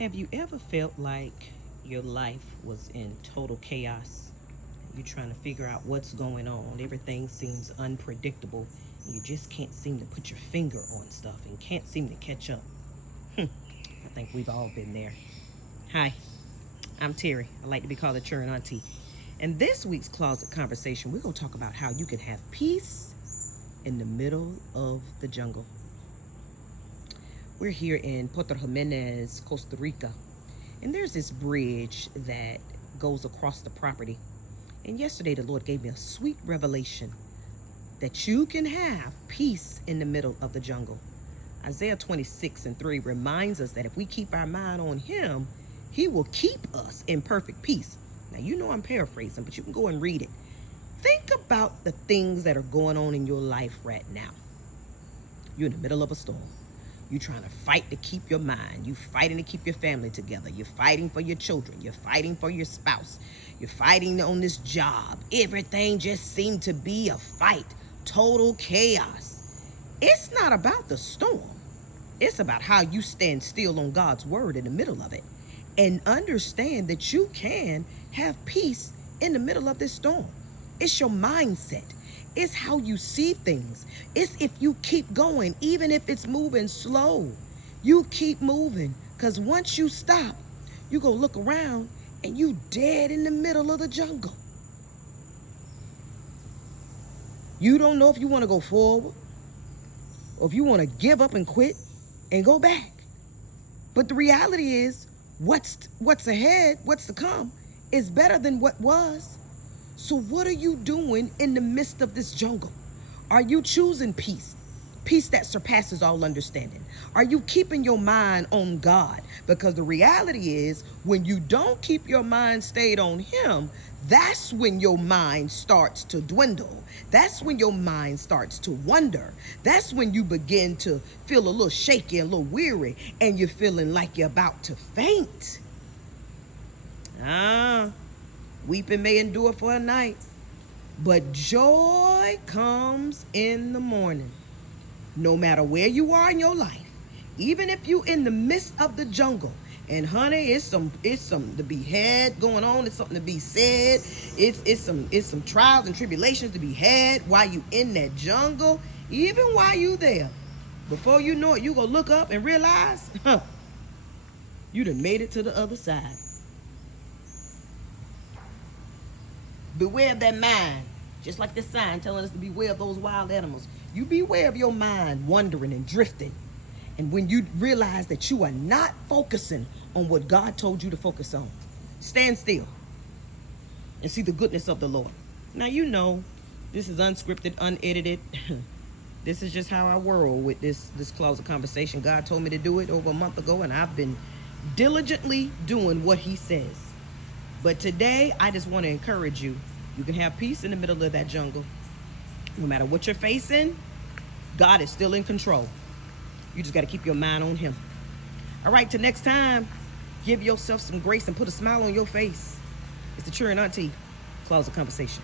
Have you ever felt like your life was in total chaos? You're trying to figure out what's going on. Everything seems unpredictable, and you just can't seem to put your finger on stuff and can't seem to catch up. I think we've all been there. Hi, I'm Terry. I like to be called a churn auntie. In this week's Closet Conversation, we're going to talk about how you can have peace in the middle of the jungle. We're here in Puerto Jimenez, Costa Rica, and there's this bridge that goes across the property. And yesterday the Lord gave me a sweet revelation that you can have peace in the middle of the jungle. Isaiah 26:3 reminds us that if we keep our mind on Him, He will keep us in perfect peace. Now, you know I'm paraphrasing, but you can go and read it. Think about the things that are going on in your life right now. You're in the middle of a storm. You're trying to fight to keep your mind. You're fighting to keep your family together. You're fighting for your children. You're fighting for your spouse. You're fighting on this job. Everything just seemed to be a fight. Total chaos. It's not about the storm. It's about how you stand still on God's word in the middle of it and understand that you can have peace in the middle of this storm. It's your mindset. It's how you see things. It's if you keep going, even if it's moving slow, you keep moving. Because once you stop, you go look around and you dead in the middle of the jungle. You don't know if you want to go forward or if you want to give up and quit and go back. But the reality is what's ahead, what's to come is better than what was. So what are you doing in the midst of this jungle? Are you choosing peace? Peace that surpasses all understanding. Are you keeping your mind on God? Because the reality is when you don't keep your mind stayed on Him, that's when your mind starts to dwindle. That's when your mind starts to wonder. That's when you begin to feel a little shaky, a little weary, and you're feeling like you're about to faint. Weeping may endure for a night, but joy comes in the morning. No matter where you are in your life, even if you're in the midst of the jungle, and honey, it's some to be had going on. It's something to be said. It's some trials and tribulations to be had while you in that jungle. Even while you there, before you know it, you gonna look up and realize, you done made it to the other side. Beware of that mind. Just like the sign telling us to beware of those wild animals. You beware of your mind wandering and drifting. And when you realize that you are not focusing on what God told you to focus on, stand still and see the goodness of the Lord. Now, you know, this is unscripted, unedited. This is just how I whirl with this closet conversation. God told me to do it over a month ago, and I've been diligently doing what He says. But today, I just want to encourage you. You can have peace in the middle of that jungle. No matter what you're facing, God is still in control. You just got to keep your mind on Him. All right, till next time, give yourself some grace and put a smile on your face. It's the Churn Auntie Closet Conversation.